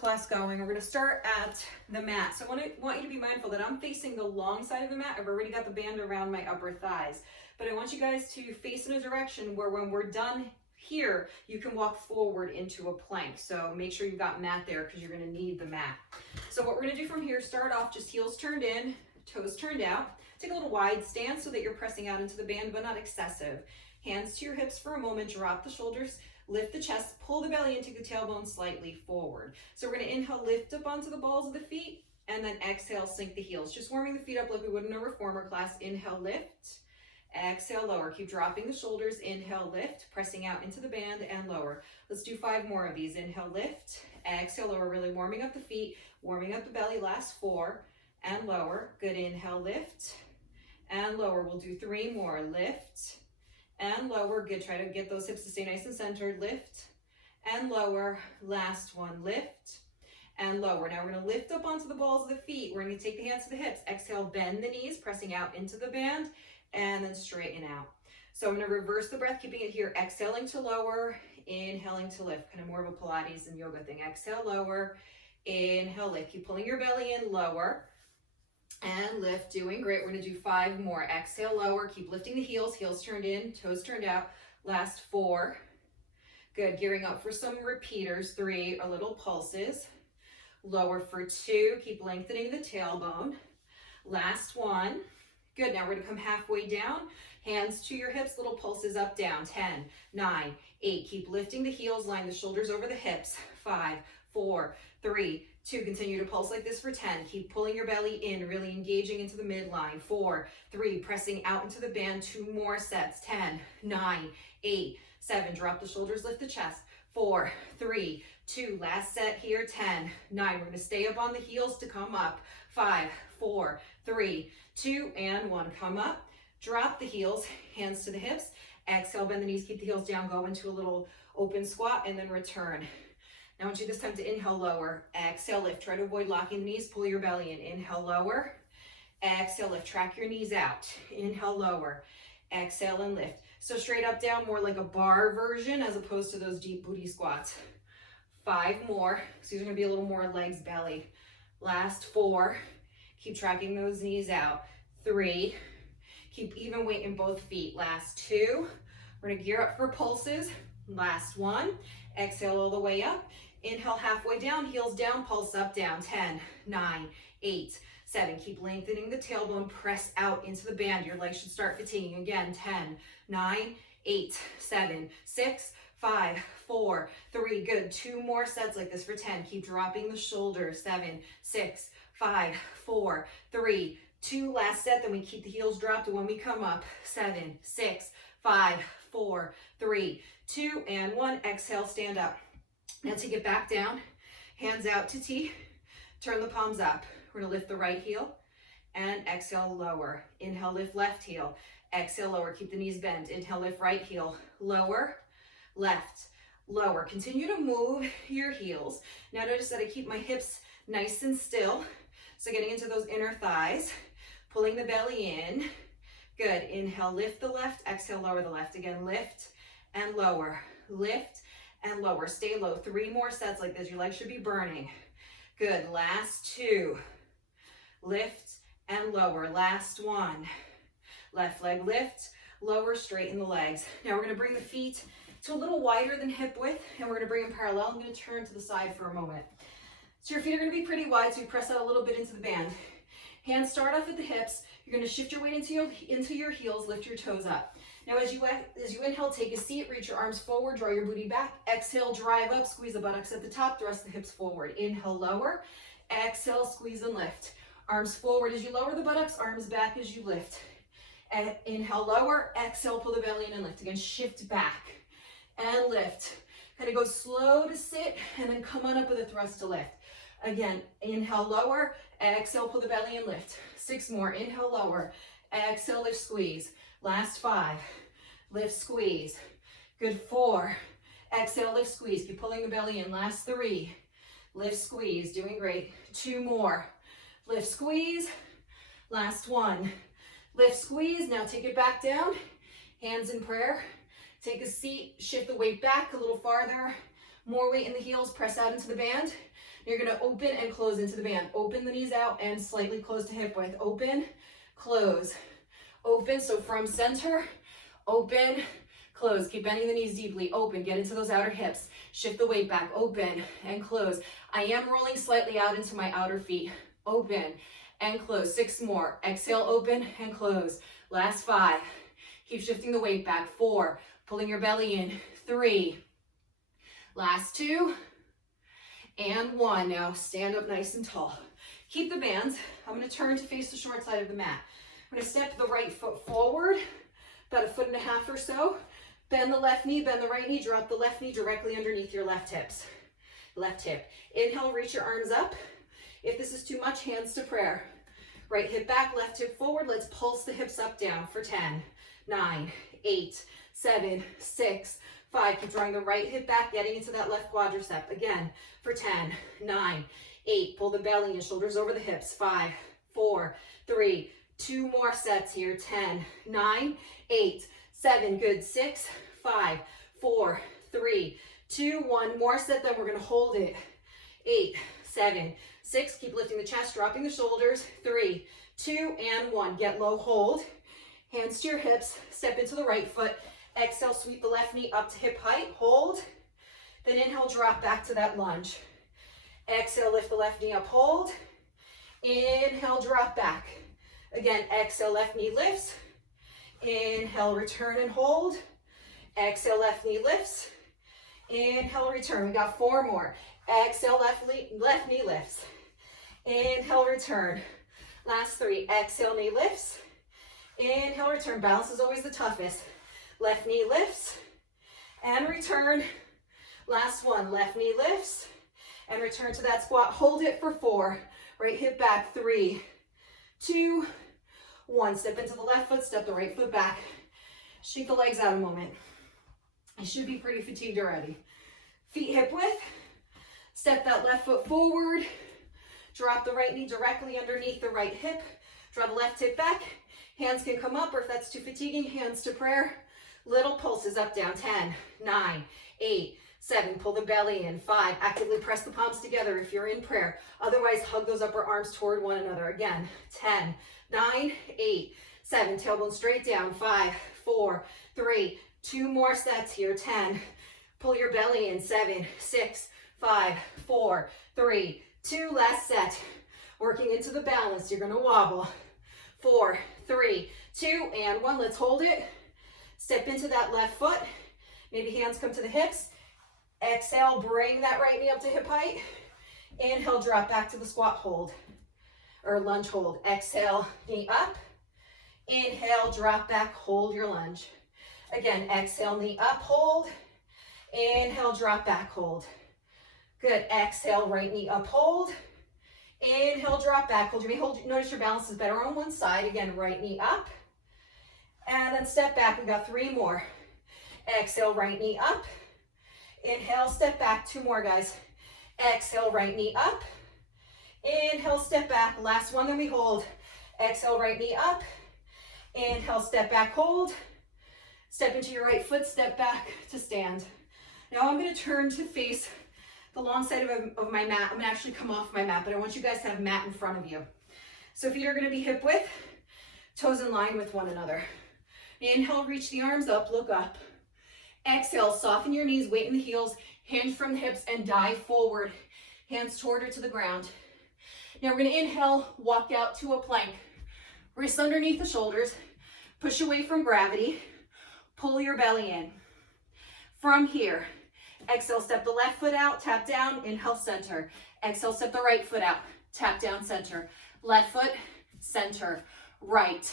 class going. We're going to start at the mat. So I want you to be mindful that I'm facing the long side of the mat. I've already got the band around my upper thighs. But I want you guys to face in a direction where when we're done here, you can walk forward into a plank. So make sure you've got mat there because you're going to need the mat. So what we're going to do from here, start off just heels turned in, toes turned out. Take a little wide stance so that you're pressing out into the band, but not excessive. Hands to your hips for a moment, drop the shoulders, lift the chest, pull the belly into the tailbone slightly forward. So we're going to inhale, lift up onto the balls of the feet, and then exhale, sink the heels. Just warming the feet up like we would in a reformer class. Inhale, lift. Exhale, lower. Keep dropping the shoulders. Inhale, lift, pressing out into the band and lower. Let's do 5 more of these. Inhale, lift. Exhale, lower. Really warming up the feet, warming up the belly. Last 4 and lower. Good. Inhale, lift and lower. We'll do 3 more. Lift and lower. Good. Try to get those hips to stay nice and centered. Lift and lower. Last one. Lift and lower. Now we're going to lift up onto the balls of the feet. We're going to take the hands to the hips. Exhale, bend the knees, pressing out into the band, and then straighten out. So I'm going to reverse the breath, keeping it here. Exhaling to lower, inhaling to lift. Kind of more of a Pilates and yoga thing. Exhale, lower, inhale, lift. Keep pulling your belly in, lower, and lift. Doing great. We're going to do 5 more. Exhale, lower. Keep lifting the heels. Heels turned in, toes turned out. Last 4. Good. Gearing up for some repeaters. 3 or little pulses. Lower for 2. Keep lengthening the tailbone. Last 1. Good. Now we're going to come halfway down. Hands to your hips. Little pulses up, down. 10, 9, 8. Keep lifting the heels. Line the shoulders over the hips. 5, 4, 3, 2. Continue to pulse like this for 10. Keep pulling your belly in, really engaging into the midline. 4, 3. Pressing out into the band. 2 more sets. 10, 9, 8, 7. Drop the shoulders, lift the chest. 4, 3, 2. Last set here. 10, 9. We're going to stay up on the heels to come up. 5, 4, 3, 2, and 1. Come up. Drop the heels, hands to the hips. Exhale, bend the knees, keep the heels down, go into a little open squat, and then return. Now I want you this time to inhale, lower. Exhale, lift. Try to avoid locking the knees. Pull your belly in. Inhale, lower. Exhale, lift. Track your knees out. Inhale, lower. Exhale, and lift. So straight up, down, more like a bar version as opposed to those deep booty squats. 5 more. So these are going to be a little more legs, belly. Last 4. Keep tracking those knees out. 3. Keep even weight in both feet. Last 2. We're going to gear up for pulses. Last 1. Exhale all the way up. Inhale halfway down, heels down, pulse up, down. 10, 9, 8, 7. Keep lengthening the tailbone. Press out into the band. Your legs should start fatiguing. Again, 10, 9, 8, 7, 6, 5, 4, 3. Good. 2 more sets like this for 10. Keep dropping the shoulders. 7, 6, 5, 4, 3, 2. Last set. Then we keep the heels dropped when we come up. 7, 6, 5, 4, 3, 2, and 1. Exhale, stand up. Now take it back down. Hands out to T. Turn the palms up. We're going to lift the right heel and exhale, lower. Inhale, lift left heel. Exhale, lower. Keep the knees bent. Inhale, lift right heel. Lower, left, lower. Continue to move your heels. Now notice that I keep my hips nice and still. So getting into those inner thighs. Pulling the belly in. Good. Inhale, lift the left. Exhale, lower the left. Again, lift and lower. Lift and lower. Stay low. 3 more sets like this. Your legs should be burning. Good. Last 2. Lift and lower. Last 1. Left leg lift, lower, straighten the legs. Now we're going to bring the feet to a little wider than hip width, and we're going to bring them parallel. I'm going to turn to the side for a moment. So your feet are going to be pretty wide, so you press out a little bit into the band. Hands start off at the hips. You're going to shift your weight into your heels, lift your toes up. Now as you inhale, take a seat, reach your arms forward, draw your booty back. Exhale, drive up, squeeze the buttocks at the top, thrust the hips forward. Inhale, lower. Exhale, squeeze and lift. Arms forward as you lower the buttocks, arms back as you lift. And inhale, lower. Exhale, pull the belly in and lift. Again, shift back and lift. Kind of go slow to sit and then come on up with a thrust to lift. Again, inhale, lower. Exhale, pull the belly and lift. 6 more. Inhale, lower. Exhale, lift, squeeze. Last 5. Lift, squeeze. Good. 4. Exhale, lift, squeeze. Keep pulling the belly in. Last 3. Lift, squeeze. Doing great. 2 more. Lift, squeeze. Last 1. Lift, squeeze. Now take it back down. Hands in prayer. Take a seat. Shift the weight back a little farther. More weight in the heels. Press out into the band. You're gonna open and close into the band. Open the knees out and slightly close to hip width. Open, close, open. So from center, open, close. Keep bending the knees deeply. Open, get into those outer hips. Shift the weight back, open and close. I am rolling slightly out into my outer feet. Open and close. 6 more. Exhale, open and close. Last 5. Keep shifting the weight back. 4, pulling your belly in. 3, last 2, and 1. Now stand up nice and tall. Keep the bands. I'm going to turn to face the short side of the mat. I'm going to step the right foot forward, about 1.5 feet or so. Bend the left knee, bend the right knee, drop the left knee directly underneath your left hips. Left hip. Inhale, reach your arms up. If this is too much, hands to prayer. Right hip back, left hip forward. Let's pulse the hips up, down for 10, 9, 8, 7, 6, 5. Keep drawing the right hip back, getting into that left quadricep. Again, for 10, 9, 8. Pull the belly and shoulders over the hips. 5, 4, 3, 2 more sets here. 10, 9, 8, 7. Good. 6, 5, 4, 3, 2, 1 more set. Then we're going to hold it. 8, 7, 6. Keep lifting the chest, dropping the shoulders. 3, 2, and 1. Get low, hold. Hands to your hips. Step into the right foot. Exhale, sweep the left knee up to hip height. Hold. Then inhale, drop back to that lunge. Exhale, lift the left knee up. Hold. Inhale, drop back. Again, exhale, left knee lifts. Inhale, return and hold. Exhale, left knee lifts. Inhale, return. We got 4 more. Exhale, left knee lifts. Inhale, return. Last 3. Exhale, knee lifts. Inhale, return. Balance is always the toughest. Left knee lifts and return. Last 1. Left knee lifts and return to that squat. Hold it for 4. Right hip back. 3, 2, 1. Step into the left foot, step the right foot back. Shake the legs out a moment. You should be pretty fatigued already. Feet hip width. Step that left foot forward. Drop the right knee directly underneath the right hip. Draw the left hip back. Hands can come up, or if that's too fatiguing, hands to prayer. Little pulses up, down. 10, 9, 8, 7. Pull the belly in. 5. Actively press the palms together if you're in prayer. Otherwise, hug those upper arms toward one another. Again, 10, 9, 8, 7. Tailbone straight down. 5, 4, 3, 2 more sets here. 10. Pull your belly in. 7, 6, 5, 4, 3, 2. Last set. Working into the balance. You're going to wobble. 4, 3, 2, and 1. Let's hold it. Step into that left foot. Maybe hands come to the hips. Exhale, bring that right knee up to hip height. Inhale, drop back to the squat hold or lunge hold. Exhale, knee up. Inhale, drop back, hold your lunge. Again, exhale, knee up, hold. Inhale, drop back, hold. Good. Exhale, right knee up, hold. Inhale, drop back, hold. You may hold. Notice your balance is better on one side. Again, right knee up. And then step back. We got 3 more. Exhale, right knee up. Inhale, step back. 2 more, guys. Exhale, right knee up. Inhale, step back. Last one, then we hold. Exhale, right knee up. Inhale, step back, hold. Step into your right foot, step back to stand. Now I'm going to turn to face the long side of my mat. I'm going to actually come off my mat, but I want you guys to have mat in front of you. So feet are going to be hip width, toes in line with one another. Inhale, reach the arms up, look up. Exhale, soften your knees, weight in the heels, hinge from the hips, and dive forward. Hands toward or to the ground. Now we're going to inhale, walk out to a plank. Wrists underneath the shoulders, push away from gravity, pull your belly in. From here, exhale, step the left foot out, tap down, inhale, center. Exhale, step the right foot out, tap down, center. Left foot, center, right,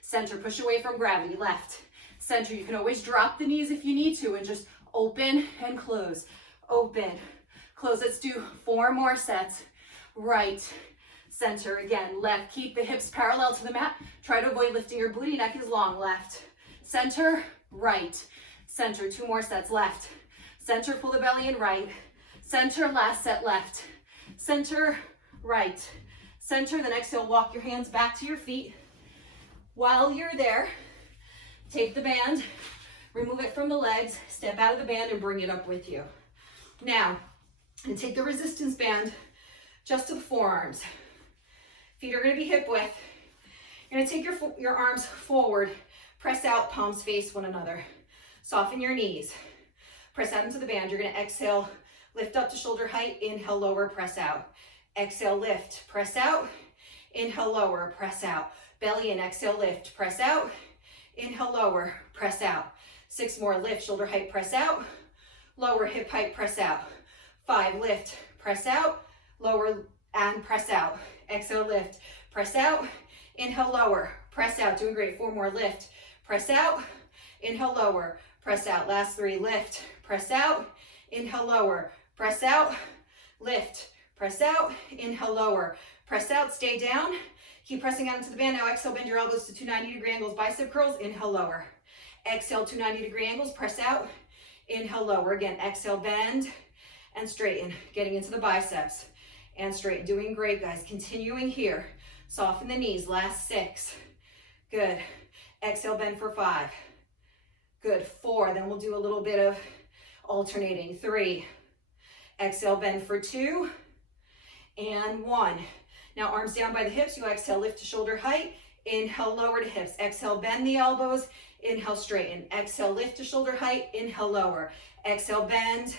center. Push away from gravity, left, center. You can always drop the knees if you need to and just open and close, open, close. Let's do 4 more sets. Right, center. Again, left. Keep the hips parallel to the mat. Try to avoid lifting your booty. Neck is long. Left, center, right, center. 2 more sets. Left, center. Pull the belly in. Right, center. Last set. Left, center, right, center. Then exhale, walk your hands back to your feet. While you're there, take the band, remove it from the legs, step out of the band and bring it up with you. Now, And take the resistance band just to the forearms. Feet are gonna be hip width. You're gonna take your arms forward, press out, palms face one another. Soften your knees. Press out into the band. You're gonna exhale, lift up to shoulder height, inhale, lower, press out. Exhale, lift, press out. Inhale, lower, press out. Belly in, exhale, lift, press out. Inhale, lower, press out. 6 more, lift, shoulder height, press out. Lower, hip height, press out. 5, lift, press out. Lower and press out. Exhale, lift, press out. Inhale, lower, press out. Doing great. 4 more, lift, press out. Inhale, lower, press out. Last 3, lift, press out. Inhale, lower, press out. Lift, press out. Inhale, lower, press out. Stay down. Keep pressing out into the band. Now exhale, bend your elbows to 290-degree angles, bicep curls. Inhale, lower. Exhale, 290-degree angles, press out. Inhale, lower. Again, exhale, bend and straighten. Getting into the biceps and straighten. Doing great, guys. Continuing here. Soften the knees. Last 6. Good. Exhale, bend for 5. Good. 4. Then we'll do a little bit of alternating. 3. Exhale, bend for 2. And 1. Now arms down by the hips. You exhale, lift to shoulder height. Inhale, lower to hips. Exhale, bend the elbows. Inhale, straighten. Exhale, lift to shoulder height. Inhale, lower. Exhale, bend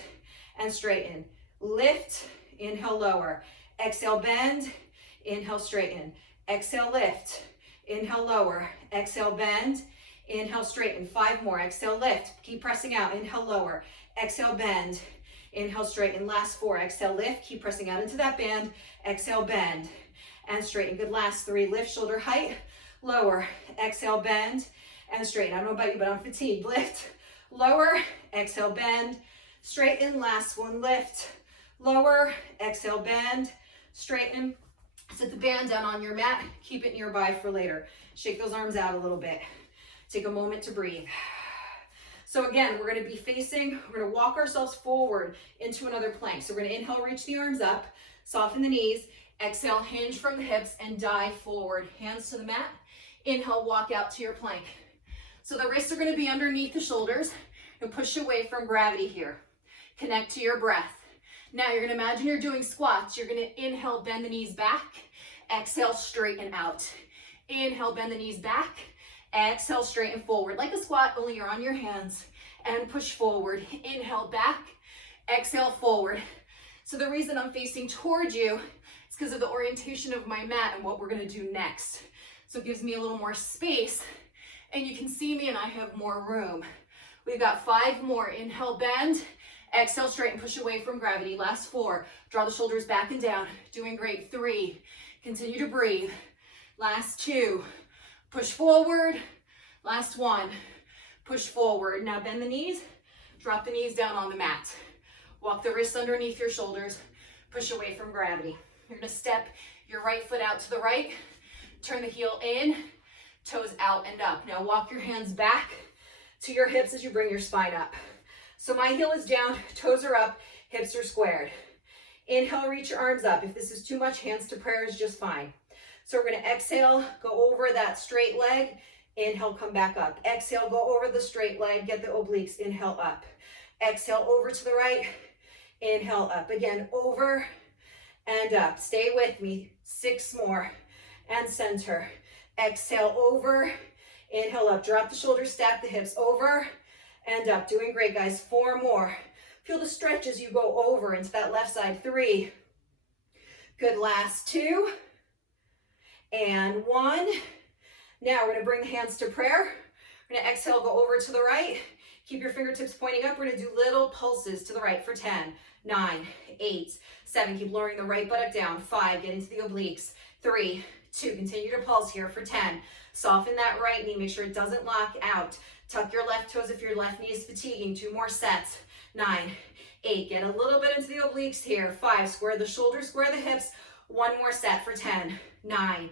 and straighten. Lift. Inhale, lower. Exhale, bend. Inhale, straighten. Exhale, lift. Inhale, lower. Exhale, bend. Inhale, straighten. 5 more. Exhale, lift. Keep pressing out. Inhale, lower. Exhale, bend. Inhale, straighten. Last 4. Exhale, lift. Keep pressing out into that band. Exhale, bend and straighten. Good. Last 3. Lift, shoulder height. Lower. Exhale, bend and straighten. I don't know about you, but I'm fatigued. Lift, lower. Exhale, bend, straighten. Last 1. Lift, lower. Exhale, bend, straighten. Set the band down on your mat. Keep it nearby for later. Shake those arms out a little bit. Take a moment to breathe. So again, we're going to be facing, we're going to walk ourselves forward into another plank. So we're going to inhale, reach the arms up, soften the knees, exhale, hinge from the hips and dive forward. Hands to the mat. Inhale, walk out to your plank. So the wrists are going to be underneath the shoulders and push away from gravity here. Connect to your breath. Now you're going to imagine you're doing squats. You're going to inhale, bend the knees back. Exhale, straighten out. Inhale, bend the knees back. Exhale, straighten forward. Like a squat, only you're on your hands. And push forward. Inhale, back. Exhale, forward. So the reason I'm facing towards you is because of the orientation of my mat and what we're going to do next. So it gives me a little more space. And you can see me and I have more room. We've got 5 more. Inhale, bend. Exhale, straighten, push away from gravity. Last 4. Draw the shoulders back and down. Doing great. 3. Continue to breathe. Last 2. Push forward. Last 1. Push forward. Now bend the knees. Drop the knees down on the mat. Walk the wrists underneath your shoulders. Push away from gravity. You're going to step your right foot out to the right. Turn the heel in. Toes out and up. Now walk your hands back to your hips as you bring your spine up. So my heel is down, toes are up, hips are squared. Inhale, reach your arms up. If this is too much, hands to prayer is just fine. So we're going to exhale, go over that straight leg. Inhale, come back up. Exhale, go over the straight leg, get the obliques. Inhale, up. Exhale, over to the right. Inhale, up. Again, over and up. Stay with me. 6 more. And center. Exhale, over. Inhale, up. Drop the shoulders, stack the hips. Over and up. Doing great, guys. 4 more. Feel the stretch as you go over into that left side. 3. Good. Last 2. And 1. Now we're going to bring the hands to prayer. We're going to exhale, go over to the right. Keep your fingertips pointing up. We're going to do little pulses to the right for 10, 9, 8, 7. Keep lowering the right buttock down. 5. Get into the obliques. 3, 2. Continue to pulse here for 10. Soften that right knee. Make sure it doesn't lock out. Tuck your left toes if your left knee is fatiguing. 2 more sets. 9, 8. Get a little bit into the obliques here. 5. Square the shoulders, square the hips. 1 more set for 10, 9,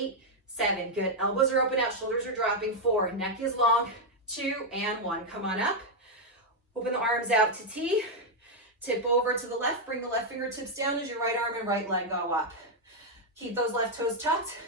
8, 7. Good. Elbows are open out. Shoulders are dropping. 4. Neck is long. 2 and 1. Come on up. Open the arms out to T. Tip over to the left. Bring the left fingertips down as your right arm and right leg go up. Keep those left toes tucked.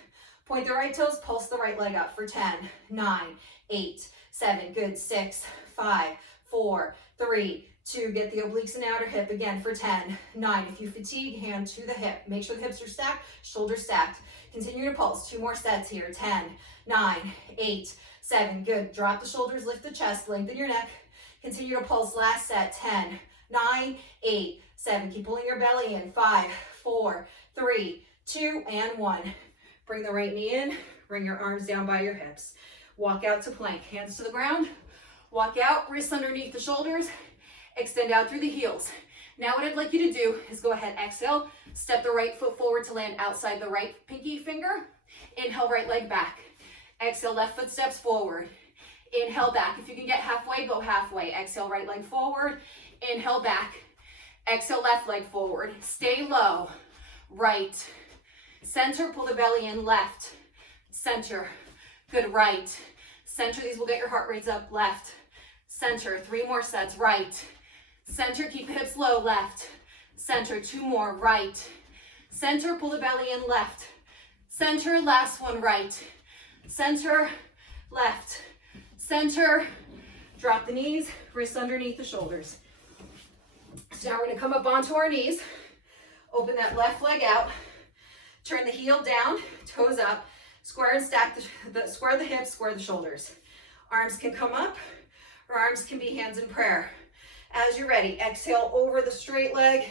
Point the right toes. Pulse the right leg up for 10, 9, 8, 7. Good. 6, 5, 4, 3, 2, get the obliques and outer hip again for 10, 9, if you fatigue, hand to the hip. Make sure the hips are stacked, shoulders stacked. Continue to pulse, 2 more sets here, 10, 9, 8, 7, good. Drop the shoulders, lift the chest, lengthen your neck. Continue to pulse, last set, 10, 9, 8, 7, keep pulling your belly in, 5, 4, 3, 2, and 1. Bring the right knee in, bring your arms down by your hips. Walk out to plank, hands to the ground. Walk out, wrists underneath the shoulders. Extend out through the heels. Now what I'd like you to do is go ahead, exhale, step the right foot forward to land outside the right pinky finger. Inhale, right leg back. Exhale, left foot steps forward. Inhale, back. If you can get halfway, go halfway. Exhale, right leg forward. Inhale, back. Exhale, left leg forward. Stay low. Right. Center, pull the belly in, left. Center. Good, right. Center, these will get your heart rates up, left. Center, 3 more sets, right. Center, keep the hips low, left. Center, 2 more, right. Center, pull the belly in, left. Center, last one, right. Center, left. Center, drop the knees, wrists underneath the shoulders. So now we're gonna come up onto our knees, open that left leg out, turn the heel down, toes up, square and stack square the hips, square the shoulders. Arms can come up, or arms can be hands in prayer. As you're ready, exhale over the straight leg,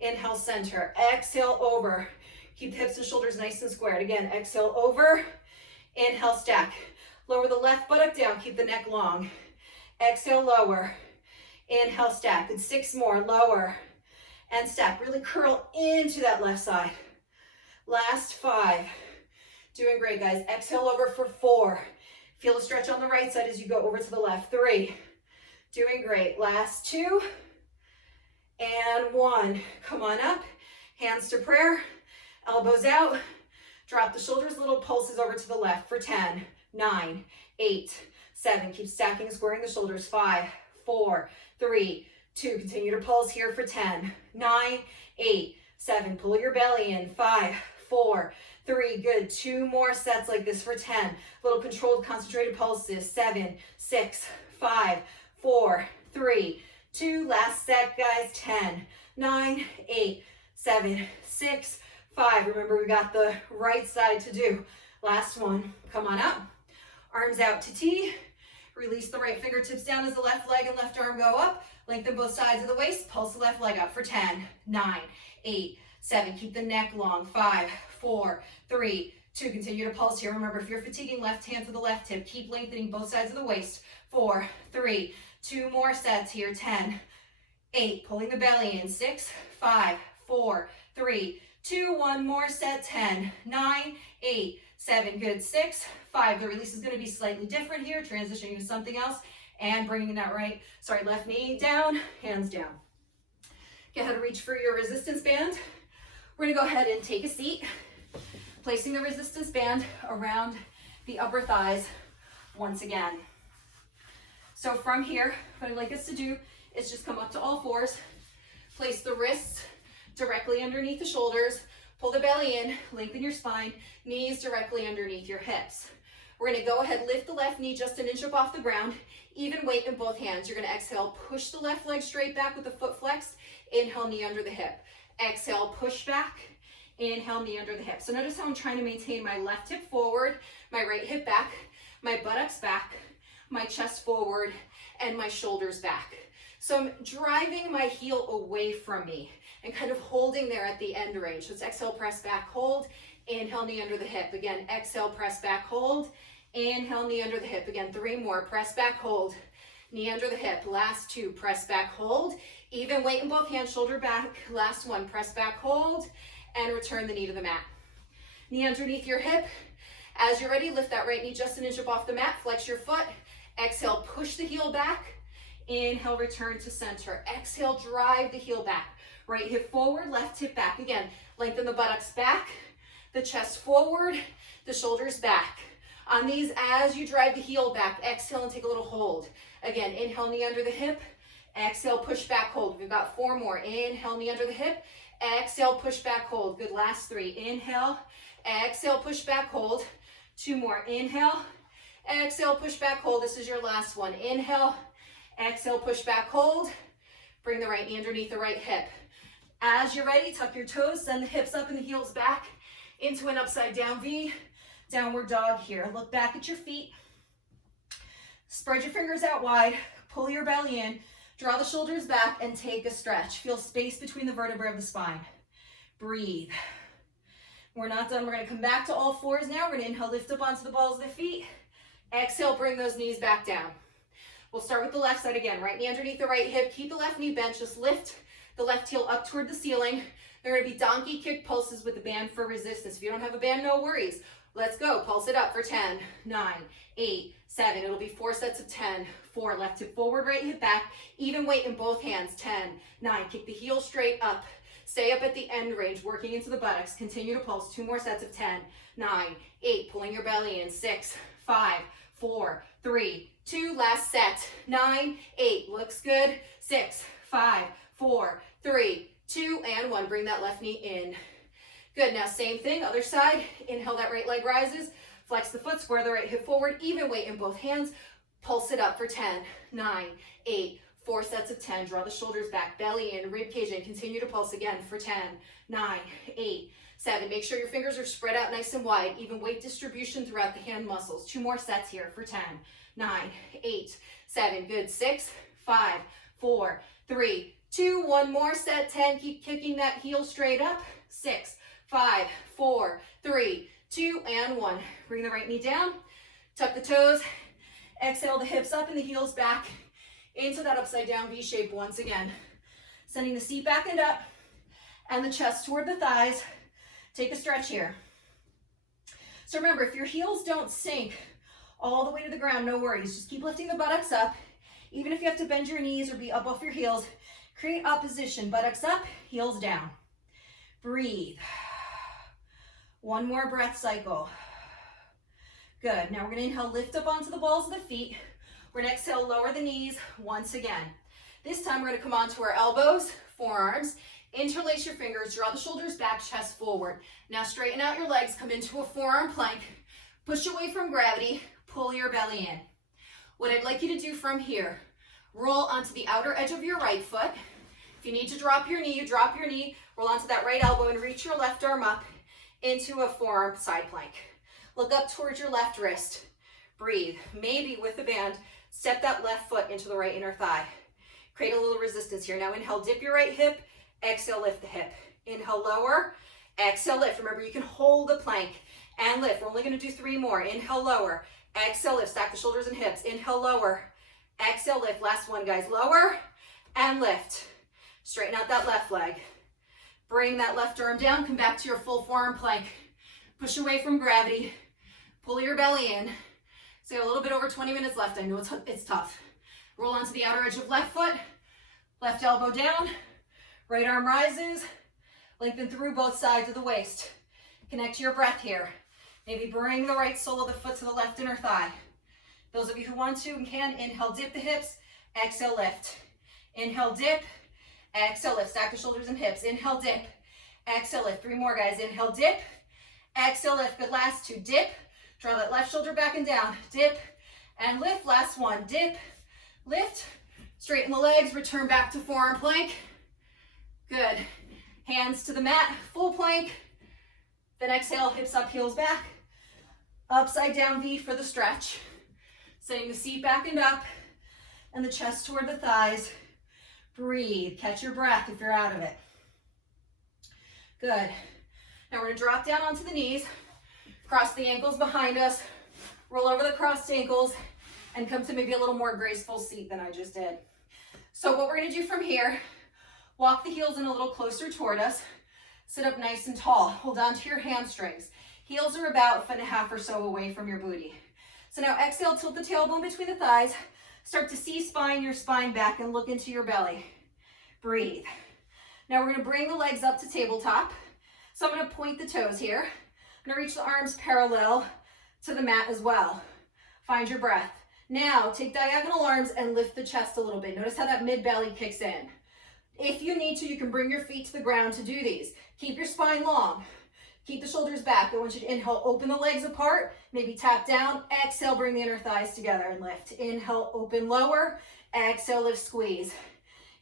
inhale center, exhale over. Keep the hips and shoulders nice and squared. Again, exhale over, inhale stack. Lower the left buttock down, keep the neck long. Exhale, lower, inhale stack. Good, 6 more, lower, and stack. Really curl into that left side. Last 5. Doing great, guys. Exhale over for 4. Feel a stretch on the right side as you go over to the left. 3. Doing great. Last 2. And 1. Come on up. Hands to prayer. Elbows out. Drop the shoulders. Little pulses over to the left for 10, 9, 8, 7. Keep stacking, squaring the shoulders. 5, 4, 3, 2. Continue to pulse here for 10, 9, 8, 7. Pull your belly in. 5, 4, 3. Good. 2 more sets like this for 10. Little controlled, concentrated pulses. 7, 6, 5, 4, 3, 2. Last set, guys. 10, 9, 8, 7, 6, 5. Remember, we got the right side to do. Last one. Come on up. Arms out to T. Release the right fingertips down as the left leg and left arm go up. Lengthen both sides of the waist. Pulse the left leg up for 10, 9, 8, 7. Keep the neck long. 5, 4, 3, 2. Continue to pulse here. Remember, if you're fatiguing, left hand to the left hip. Keep lengthening both sides of the waist. 4, 3, 2 more sets here. 10, 8. Pulling the belly in. 6, 5, 4, 3, 2. 1 more set. 10, 9, 8, 7. Good. 6, 5. The release is going to be slightly different here. Transitioning to something else and bringing that left knee down, hands down. Go ahead and reach for your resistance band. We're going to go ahead and take a seat, placing the resistance band around the upper thighs once again. So from here, what I'd like us to do is just come up to all fours, place the wrists directly underneath the shoulders, pull the belly in, lengthen your spine, knees directly underneath your hips. We're going to go ahead, lift the left knee just an inch up off the ground, even weight in both hands. You're going to exhale, push the left leg straight back with the foot flexed, inhale, knee under the hip. Exhale, push back, inhale, knee under the hip. So notice how I'm trying to maintain my left hip forward, my right hip back, my buttocks back, my chest forward, and my shoulders back. So I'm driving my heel away from me and kind of holding there at the end range. So it's exhale, press back, hold, inhale, knee under the hip. Again, exhale, press back, hold, inhale, knee under the hip. Again, 3 more, press back, hold, knee under the hip. Last 2, press back, hold, even weight in both hands, shoulder back. Last 1, press back, hold, and return the knee to the mat. Knee underneath your hip. As you're ready, lift that right knee just an inch up off the mat, flex your foot. Exhale, push the heel back. Inhale, return to center. Exhale, drive the heel back. Right hip forward, left hip back. Again, lengthen the buttocks back, the chest forward, the shoulders back. On these, as you drive the heel back, exhale and take a little hold. Again, inhale, knee under the hip. Exhale, push back, hold. We've got 4 more. Inhale, knee under the hip. Exhale, push back, hold. Good, last 3. Inhale, exhale, push back, hold. 2 more. Inhale, exhale, push back, hold. This is your last one. Inhale, exhale, push back, hold. Bring the right knee underneath the right hip. As you're ready, tuck your toes, send the hips up and the heels back into an upside down V, downward dog here. Look back at your feet. Spread your fingers out wide, pull your belly in, draw the shoulders back and take a stretch. Feel space between the vertebrae of the spine. Breathe. We're not done. We're going to come back to all fours now. We're going to inhale, lift up onto the balls of the feet. Exhale, bring those knees back down. We'll start with the left side again. Right knee underneath the right hip. Keep the left knee bent. Just lift the left heel up toward the ceiling. There are going to be donkey kick pulses with the band for resistance. If you don't have a band, no worries. Let's go. Pulse it up for 10, 9, 8, 7. It'll be 4 sets of 10. 4. Left hip forward, right hip back. Even weight in both hands. 10, 9. Kick the heel straight up. Stay up at the end range, working into the buttocks. Continue to pulse. 2 more sets of 10, 9, 8. Pulling your belly in. 6, 5, 4, 3, 2. Last set. 9, 8. Looks good. 6, 5, 4, 3, 2, and 1. Bring that left knee in. Good. Now same thing, other side. Inhale, that right leg rises. Flex the foot, square the right hip forward. Even weight in both hands. Pulse it up for 10, 9, 8. 4 sets of 10. Draw the shoulders back, belly in, rib cage in. Continue to pulse again for 10, 9, 8, 7. Make sure your fingers are spread out nice and wide. Even weight distribution throughout the hand muscles. 2 more sets here for 10, 9, 8, 7. Good. 6, 5, 4, 3, 2. 1 more set. 10. Keep kicking that heel straight up. 6, 5, 4, 3, 2, and 1. Bring the right knee down. Tuck the toes. Exhale the hips up and the heels back into that upside down V shape once again. Sending the seat back and up and the chest toward the thighs. Take a stretch here. So remember, if your heels don't sink all the way to the ground, no worries. Just keep lifting the buttocks up. Even if you have to bend your knees or be up off your heels, create opposition. Buttocks up, heels down. Breathe. 1 more breath cycle. Good. Now we're going to inhale, lift up onto the balls of the feet. We're going to exhale, lower the knees once again. This time we're going to come onto our elbows, forearms, interlace your fingers, draw the shoulders back, chest forward. Now straighten out your legs, come into a forearm plank, push away from gravity, pull your belly in. What I'd like you to do from here, roll onto the outer edge of your right foot. If you need to drop your knee, you drop your knee, roll onto that right elbow and reach your left arm up into a forearm side plank. Look up towards your left wrist. Breathe. Maybe with the band, step that left foot into the right inner thigh. Create a little resistance here. Now inhale, dip your right hip. Exhale, lift the hip. Inhale, lower. Exhale, lift. Remember, you can hold the plank and lift. We're only going to do 3 more. Inhale, lower. Exhale, lift. Stack the shoulders and hips. Inhale, lower. Exhale, lift. Last one, guys. Lower and lift. Straighten out that left leg. Bring that left arm down. Come back to your full forearm plank. Push away from gravity. Pull your belly in. So a little bit over 20 minutes left. I know it's tough. Roll onto the outer edge of left foot. Left elbow down. Right arm rises. Lengthen through both sides of the waist. Connect to your breath here. Maybe bring the right sole of the foot to the left inner thigh. Those of you who want to and can, inhale, dip the hips. Exhale, lift. Inhale, dip. Exhale, lift. Stack the shoulders and hips. Inhale, dip. Exhale, lift. 3 more, guys. Inhale, dip. Exhale, lift. Good. Last 2. Dip. Draw that left shoulder back and down. Dip and lift. Last 1. Dip, lift. Straighten the legs. Return back to forearm plank. Good. Hands to the mat. Full plank. Then exhale, hips up, heels back. Upside down V for the stretch. Sending the seat back and up and the chest toward the thighs. Breathe. Catch your breath if you're out of it. Good. Now we're going to drop down onto the knees. Cross the ankles behind us, roll over the crossed ankles, and come to maybe a little more graceful seat than I just did. So what we're going to do from here, walk the heels in a little closer toward us, sit up nice and tall, hold on to your hamstrings. Heels are about 1.5 feet or so away from your booty. So now exhale, tilt the tailbone between the thighs, start to C-spine your spine back and look into your belly. Breathe. Now we're going to bring the legs up to tabletop. So I'm going to point the toes here. I'm going to reach the arms parallel to the mat as well. Find your breath. Now, take diagonal arms and lift the chest a little bit. Notice how that mid-belly kicks in. If you need to, you can bring your feet to the ground to do these. Keep your spine long. Keep the shoulders back. I want you to inhale, open the legs apart, maybe tap down. Exhale, bring the inner thighs together and lift. Inhale, open, lower. Exhale, lift, squeeze.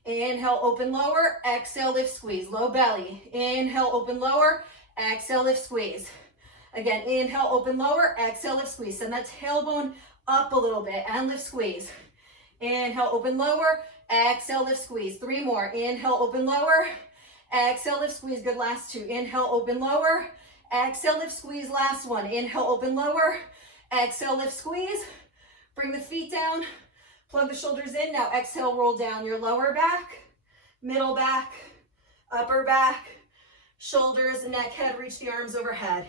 Inhale, open, lower. Exhale, lift, squeeze. Low belly. Inhale, open, lower. Exhale, lift, squeeze. Again, inhale, open, lower. Exhale, lift, squeeze. Send that tailbone up a little bit and lift, squeeze. Inhale, open, lower. Exhale, lift, squeeze. 3 more. Inhale, open, lower. Exhale, lift, squeeze. Good, last 2. Inhale, open, lower. Exhale, lift, squeeze. Last 1. Inhale, open, lower. Exhale, lift, squeeze. Bring the feet down. Plug the shoulders in. Now exhale, roll down your lower back, middle back, upper back, shoulders, neck, head, reach the arms overhead.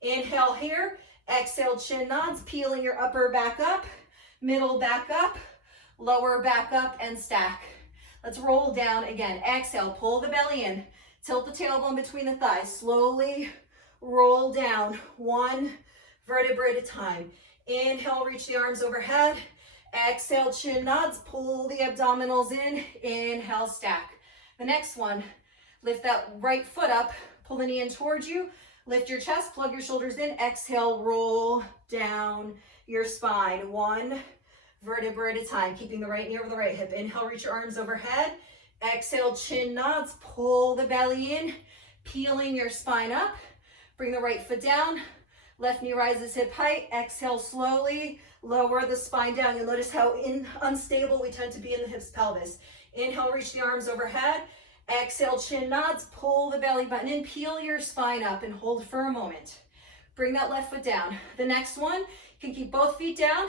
Inhale here. Exhale, chin nods, peeling your upper back up, middle back up, lower back up, and stack. Let's roll down again. Exhale, pull the belly in, tilt the tailbone between the thighs. Slowly roll down, 1 vertebra at a time. Inhale, reach the arms overhead. Exhale, chin nods, pull the abdominals in. Inhale, stack. The next one, lift that right foot up, pull the knee in towards you. Lift your chest, plug your shoulders in. Exhale, roll down your spine. 1 vertebra at a time, keeping the right knee over the right hip. Inhale, reach your arms overhead. Exhale, chin nods, pull the belly in, peeling your spine up. Bring the right foot down. Left knee rises hip height. Exhale, slowly lower the spine down. You'll notice how unstable we tend to be in the hips, pelvis. Inhale, reach the arms overhead. Exhale, chin nods, pull the belly button in, peel your spine up and hold for a moment. Bring that left foot down. The next one, you can keep both feet down.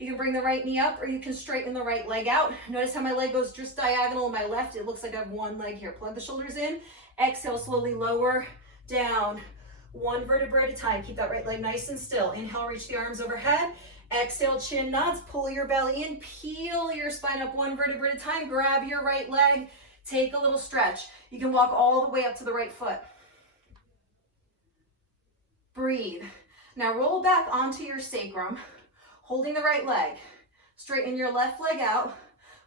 You can bring the right knee up or you can straighten the right leg out. Notice how my leg goes just diagonal on my left. It looks like I have 1 leg here. Plug the shoulders in. Exhale, slowly lower down. 1 vertebra at a time. Keep that right leg nice and still. Inhale, reach the arms overhead. Exhale, chin nods, pull your belly in, peel your spine up 1 vertebra at a time. Grab your right leg, take a little stretch. You can walk all the way up to the right foot. Breathe. Now roll back onto your sacrum, holding the right leg. Straighten your left leg out,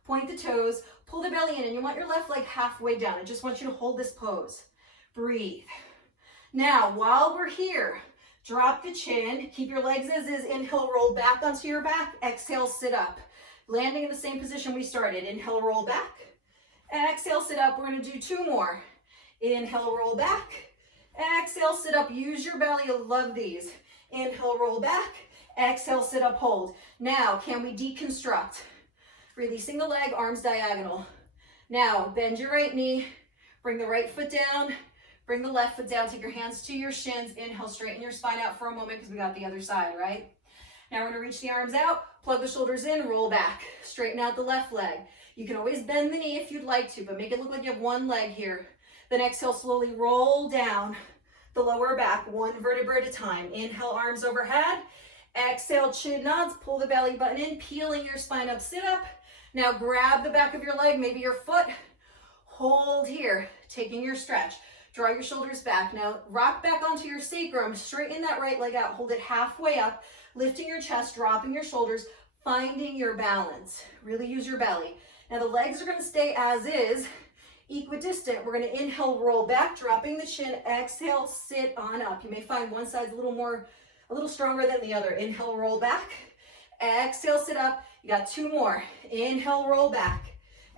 point the toes, pull the belly in, and you want your left leg halfway down. I just want you to hold this pose. Breathe. Now, while we're here, drop the chin, keep your legs as is. Inhale, roll back onto your back. Exhale, sit up. Landing in the same position we started. Inhale, roll back. Exhale, sit up. We're going to do 2 more. Inhale, roll back. Exhale, sit up. Use your belly. You'll love these. Inhale, roll back. Exhale, sit up, hold. Now, can we deconstruct? Releasing the leg, arms diagonal. Now, bend your right knee. Bring the right foot down. Bring the left foot down, take your hands to your shins. Inhale, straighten your spine out for a moment because we got the other side, right? Now we're gonna reach the arms out, plug the shoulders in, roll back. Straighten out the left leg. You can always bend the knee if you'd like to, but make it look like you have 1 leg here. Then exhale, slowly roll down the lower back, 1 vertebra at a time. Inhale, arms overhead. Exhale, chin nods, pull the belly button in, peeling your spine up, sit up. Now grab the back of your leg, maybe your foot. Hold here, taking your stretch. Draw your shoulders back. Now rock back onto your sacrum. Straighten that right leg out. Hold it halfway up. Lifting your chest, dropping your shoulders, finding your balance. Really use your belly. Now the legs are going to stay as is, equidistant. We're going to inhale, roll back, dropping the chin. Exhale, sit on up. You may find one side's a little stronger than the other. Inhale, roll back. Exhale, sit up. You got 2 more. Inhale, roll back.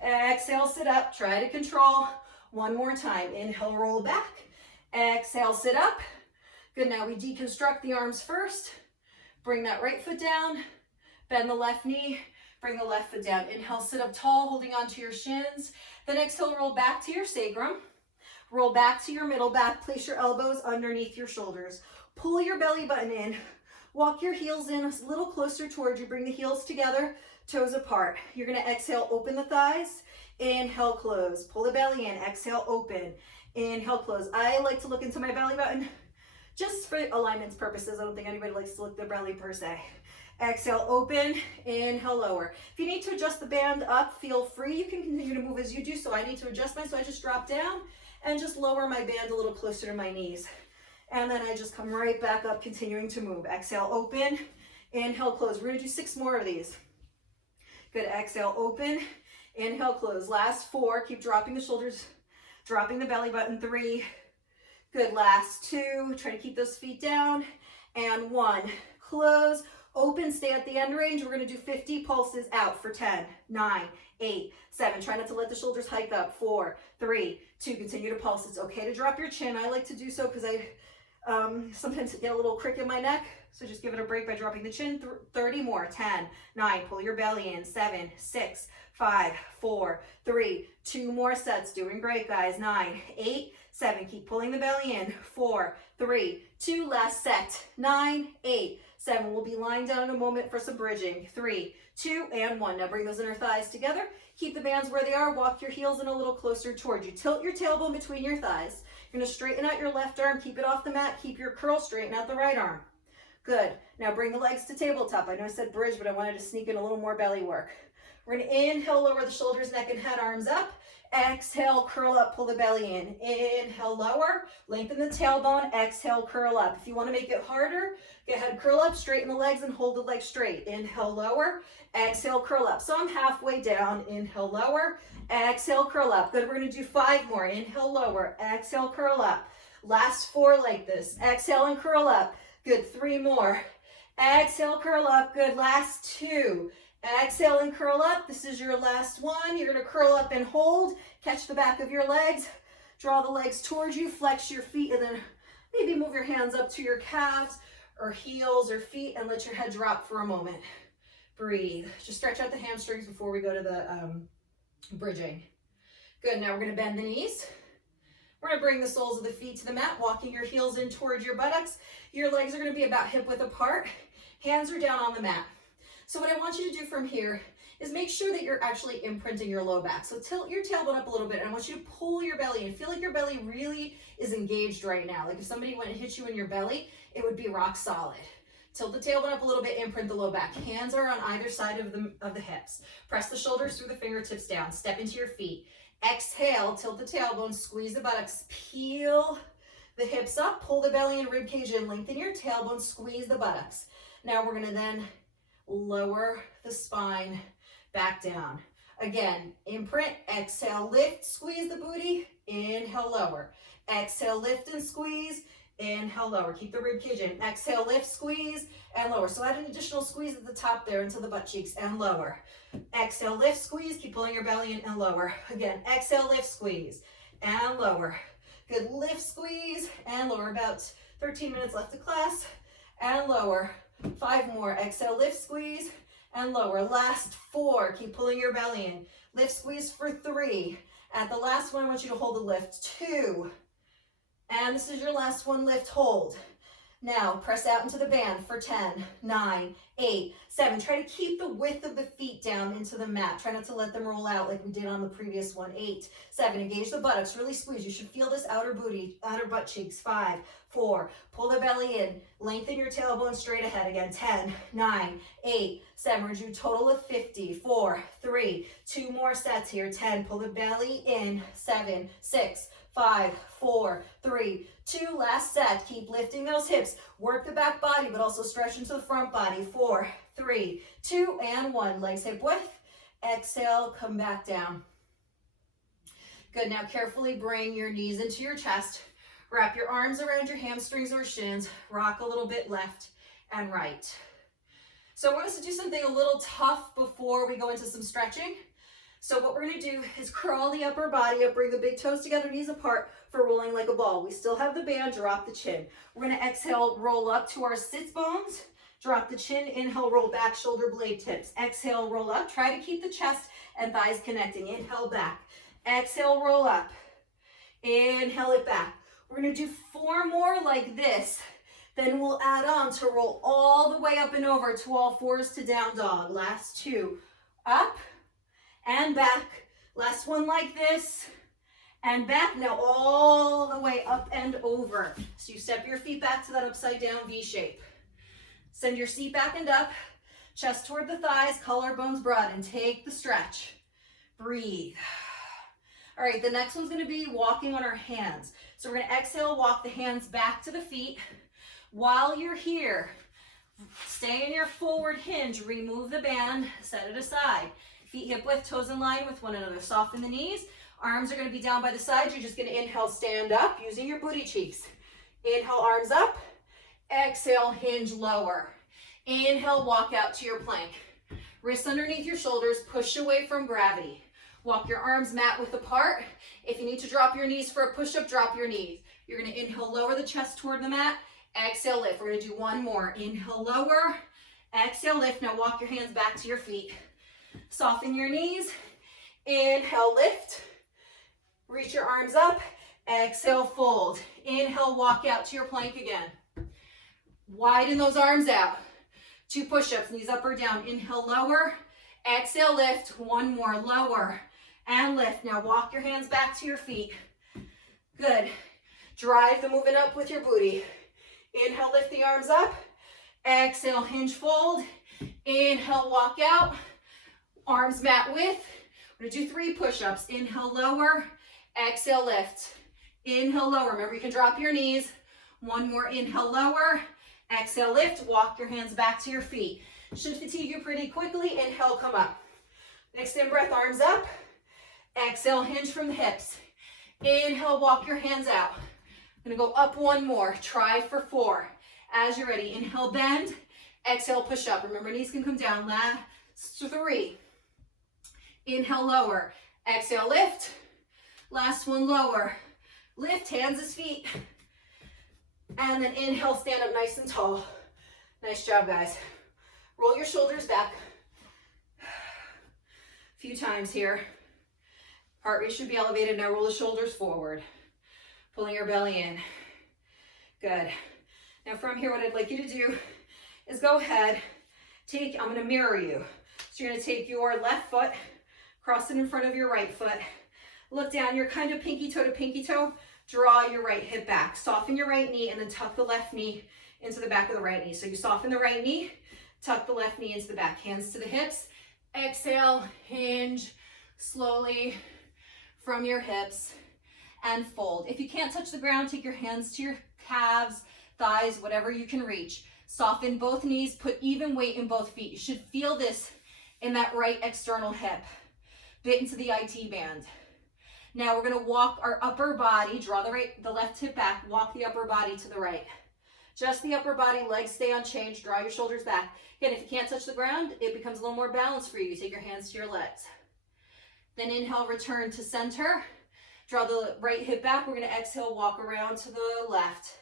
Exhale, sit up. Try to control. 1 more time. Inhale, roll back. Exhale, sit up. Good. Now we deconstruct the arms first. Bring that right foot down. Bend the left knee. Bring the left foot down. Inhale, sit up tall, holding onto your shins. Then exhale, roll back to your sacrum. Roll back to your middle back. Place your elbows underneath your shoulders. Pull your belly button in. Walk your heels in a little closer towards you. Bring the heels together, toes apart. You're going to exhale, open the thighs. Inhale, close. Pull the belly in. Exhale, open. Inhale, close. I like to look into my belly button just for alignment's purposes. I don't think anybody likes to look at their belly per se. Exhale, open. Inhale, lower. If you need to adjust the band up, feel free. You can continue to move as you do. So I need to adjust mine. So I just drop down and just lower my band a little closer to my knees. And then I just come right back up, continuing to move. Exhale, open. Inhale, close. We're going to do 6 more of these. Good. Exhale, open. Inhale, close. Last 4. Keep dropping the shoulders, dropping the belly button. 3. Good. Last 2. Try to keep those feet down. And 1. Close. Open, stay at the end range. We're gonna do 50 pulses out for 10, 9, 8, 7. Try not to let the shoulders hike up. 4, 3, 2. Continue to pulse. It's okay to drop your chin. I like to do so because I sometimes get a little crick in my neck. So just give it a break by dropping the chin. 30 more. 10, 9. Pull your belly in. 7, 6, 5, 4, 3, 2 more sets. Doing great, guys. 9, 8, 7. Keep pulling the belly in. 4, 3, 2. Last set. 9, 8, 7. We'll be lying down in a moment for some bridging. 3, 2, and 1. Now bring those inner thighs together. Keep the bands where they are. Walk your heels in a little closer towards you. Tilt your tailbone between your thighs. You're gonna straighten out your left arm. Keep it off the mat. Keep your curl. Straighten out the right arm. Good. Now bring the legs to tabletop. I know I said bridge, but I wanted to sneak in a little more belly work. We're gonna inhale, lower the shoulders, neck, and head, arms up. Exhale, curl up, pull the belly in. Inhale, lower, lengthen the tailbone. Exhale, curl up. If you want to make it harder, go ahead, curl up, straighten the legs, and hold the legs straight. Inhale, lower. Exhale, curl up. So I'm halfway down. Inhale, lower. Exhale, curl up. Good. We're going to do 5 more. Inhale, lower. Exhale, curl up. Last 4 like this. Exhale and curl up. Good. 3 more. Exhale, curl up. Good. Last 2. Exhale and curl up. This is your last one. You're going to curl up and hold. Catch the back of your legs. Draw the legs towards you. Flex your feet, and then maybe move your hands up to your calves or heels or feet, and let your head drop for a moment. Breathe. Just stretch out the hamstrings before we go to the bridging. Good. Now we're going to bend the knees. We're going to bring the soles of the feet to the mat, walking your heels in towards your buttocks. Your legs are going to be about hip width apart. Hands are down on the mat. So what I want you to do from here is make sure that you're actually imprinting your low back. So tilt your tailbone up a little bit, and I want you to pull your belly and feel like your belly really is engaged right now. Like if somebody went and hit you in your belly, it would be rock solid. Tilt the tailbone up a little bit, imprint the low back. Hands are on either side of the hips. Press the shoulders through the fingertips down. Step into your feet. Exhale, tilt the tailbone, squeeze the buttocks, peel the hips up, pull the belly and rib cage in, lengthen your tailbone, squeeze the buttocks. Now we're gonna then lower the spine back down. Again, imprint, exhale, lift, squeeze the booty, inhale, lower. Exhale, lift and squeeze, inhale, lower. Keep the rib cage in. Exhale, lift, squeeze, and lower. So add an additional squeeze at the top there into the butt cheeks and lower. Exhale, lift, squeeze, keep pulling your belly in and lower. Again, exhale, lift, squeeze, and lower. Good, lift, squeeze, and lower. About 13 minutes left of class, and lower. 5 more. Exhale, lift, squeeze, and lower. Last 4. Keep pulling your belly in. Lift, squeeze for 3. At the last one, I want you to hold the lift. 2. And this is your last one. Lift, hold. Now, press out into the band for 10, 9, 8, 7. Try to keep the width of the feet down into the mat. Try not to let them roll out like we did on the previous one. 8, 7. Engage the buttocks. Really squeeze. You should feel this outer booty, outer butt cheeks. 5, 4. Pull the belly in. Lengthen your tailbone straight ahead. Again, 10, 9, 8, 7. We're going to do a total of 50. 4, 3, 2 more sets here. 10. Pull the belly in. 7, 6, 5, 4, 3, 2. Last set. Keep lifting those hips. Work the back body, but also stretch into the front body. 4, 3, 2, and 1. Legs hip width. Exhale, come back down. Good. Now carefully bring your knees into your chest. Wrap your arms around your hamstrings or shins. Rock a little bit left and right. So I want us to do something a little tough before we go into some stretching. So what we're going to do is crawl the upper body up, bring the big toes together, knees apart for rolling like a ball. We still have the band, drop the chin. We're going to exhale, roll up to our sits bones, drop the chin, inhale, roll back, shoulder blade tips. Exhale, roll up. Try to keep the chest and thighs connecting. Inhale, back. Exhale, roll up. Inhale it back. We're going to do 4 more like this. Then we'll add on to roll all the way up and over to all fours to down dog. Last 2. Up and back. Last one like this. And back. Now all the way up and over. So you step your feet back to that upside down V shape. Send your seat back and up. Chest toward the thighs. Collarbones broaden. Take the stretch. Breathe. All right, the next one's going to be walking on our hands. So we're going to exhale, walk the hands back to the feet. While you're here, stay in your forward hinge. Remove the band. Set it aside. Feet hip width, toes in line with one another. Soften the knees. Arms are going to be down by the sides. You're just going to inhale, stand up using your booty cheeks. Inhale, arms up. Exhale, hinge, lower. Inhale, walk out to your plank. Wrists underneath your shoulders, push away from gravity. Walk your arms mat width apart. If you need to drop your knees for a push-up, drop your knees. You're gonna inhale, lower the chest toward the mat. Exhale, lift. We're gonna do one more. Inhale, lower. Exhale, lift. Now walk your hands back to your feet. Soften your knees. Inhale, lift. Reach your arms up. Exhale, fold. Inhale, walk out to your plank again. Widen those arms out. 2 push-ups, knees up or down. Inhale, lower. Exhale, lift. One more, lower and lift. Now walk your hands back to your feet. Good. Drive the movement up with your booty. Inhale, lift the arms up. Exhale, hinge, fold. Inhale, walk out. Arms mat width. We're gonna do 3 push-ups. Inhale, lower. Exhale, lift. Inhale, lower. Remember, you can drop your knees. One more, inhale, lower. Exhale, lift. Walk your hands back to your feet. Should fatigue you pretty quickly. Inhale, come up. Next in breath, arms up. Exhale, hinge from the hips. Inhale, walk your hands out. I'm gonna go up one more. Try for 4. As you're ready, inhale, bend. Exhale, push up. Remember, knees can come down. Last 3. Inhale, lower. Exhale, lift. Last one, lower. Lift, hands as feet. And then inhale, stand up nice and tall. Nice job, guys. Roll your shoulders back. A few times here. Heart rate should be elevated. Now roll the shoulders forward. Pulling your belly in. Good. Now from here, what I'd like you to do is go ahead, I'm gonna mirror you. So you're gonna take your left foot, cross it in front of your right foot, look down, you're kind of pinky toe to pinky toe, draw your right hip back, soften your right knee, and then tuck the left knee into the back of the right knee. So you soften the right knee, tuck the left knee into the back, hands to the hips, exhale, hinge, slowly from your hips, and fold. If you can't touch the ground, take your hands to your calves, thighs, whatever you can reach. Soften both knees, put even weight in both feet. You should feel this in that right external hip. Bit into the IT band. Now we're gonna walk our upper body, draw the left hip back, walk the upper body to the right. Just the upper body, legs stay unchanged, draw your shoulders back. Again, if you can't touch the ground, it becomes a little more balanced for you. You take your hands to your legs. Then inhale, return to center. Draw the right hip back. We're gonna exhale, walk around to the left.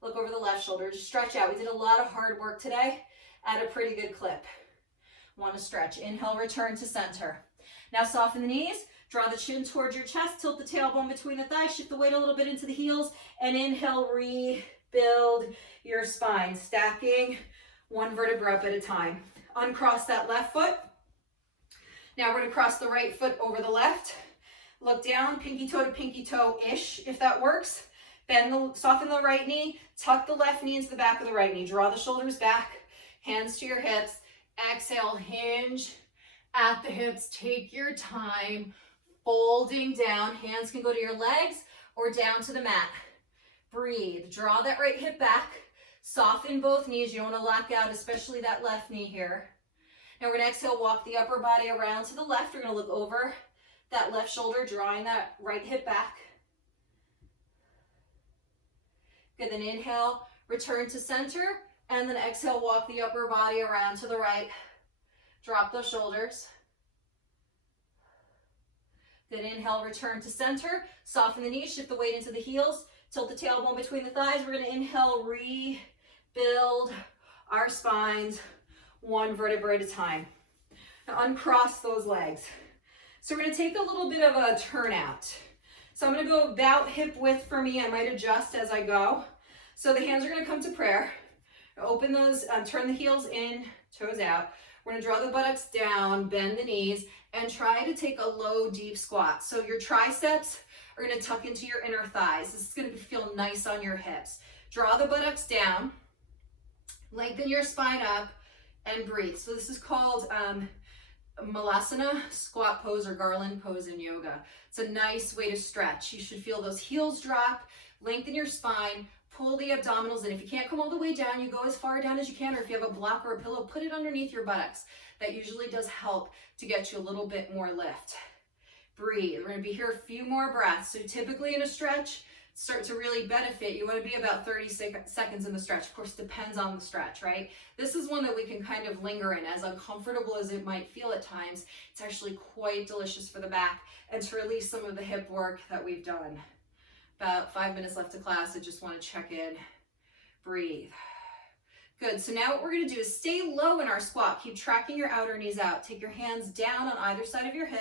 Look over the left shoulder, just stretch out. We did a lot of hard work today at a pretty good clip. Want to stretch. Inhale, return to center. Now soften the knees, draw the chin towards your chest, tilt the tailbone between the thighs, shift the weight a little bit into the heels, and inhale, rebuild your spine, stacking one vertebra up at a time. Uncross that left foot. Now we're gonna cross the right foot over the left. Look down, pinky toe to pinky toe-ish, if that works. Soften the right knee, tuck the left knee into the back of the right knee. Draw the shoulders back, hands to your hips. Exhale, hinge at the hips. Take your time, folding down. Hands can go to your legs or down to the mat. Breathe, draw that right hip back. Soften both knees. You don't want to lock out, especially that left knee here. Now we're gonna exhale, walk the upper body around to the left. We're gonna look over that left shoulder, drawing that right hip back. Good, then inhale, return to center, and then exhale, walk the upper body around to the right. Drop those shoulders. Then inhale, return to center, soften the knees, shift the weight into the heels, tilt the tailbone between the thighs. We're gonna inhale, rebuild our spines, one vertebra at a time. Now uncross those legs. So we're gonna take a little bit of a turnout. So I'm gonna go about hip width for me. I might adjust as I go. So the hands are gonna come to prayer. Open those, turn the heels in, toes out. We're gonna draw the buttocks down, bend the knees, and try to take a low, deep squat. So your triceps are gonna tuck into your inner thighs. This is gonna feel nice on your hips. Draw the buttocks down, lengthen your spine up, and breathe. So this is called Mallanna squat pose or garland pose in yoga. It's a nice way to stretch. You should feel those heels drop, lengthen your spine, pull the abdominals in. If you can't come all the way down, you go as far down as you can, or if you have a block or a pillow, put it underneath your buttocks. That usually does help to get you a little bit more lift. Breathe. We're gonna be here a few more breaths. So typically in a stretch, start to really benefit, you want to be about 30 seconds in the stretch. Of course, depends on the stretch, right? This is one that we can kind of linger in. As uncomfortable as it might feel at times, it's actually quite delicious for the back and to release some of the hip work that we've done. About 5 minutes left of class. I just want to check in, breathe. Good, so now what we're gonna do is stay low in our squat. Keep tracking your outer knees out. Take your hands down on either side of your hip.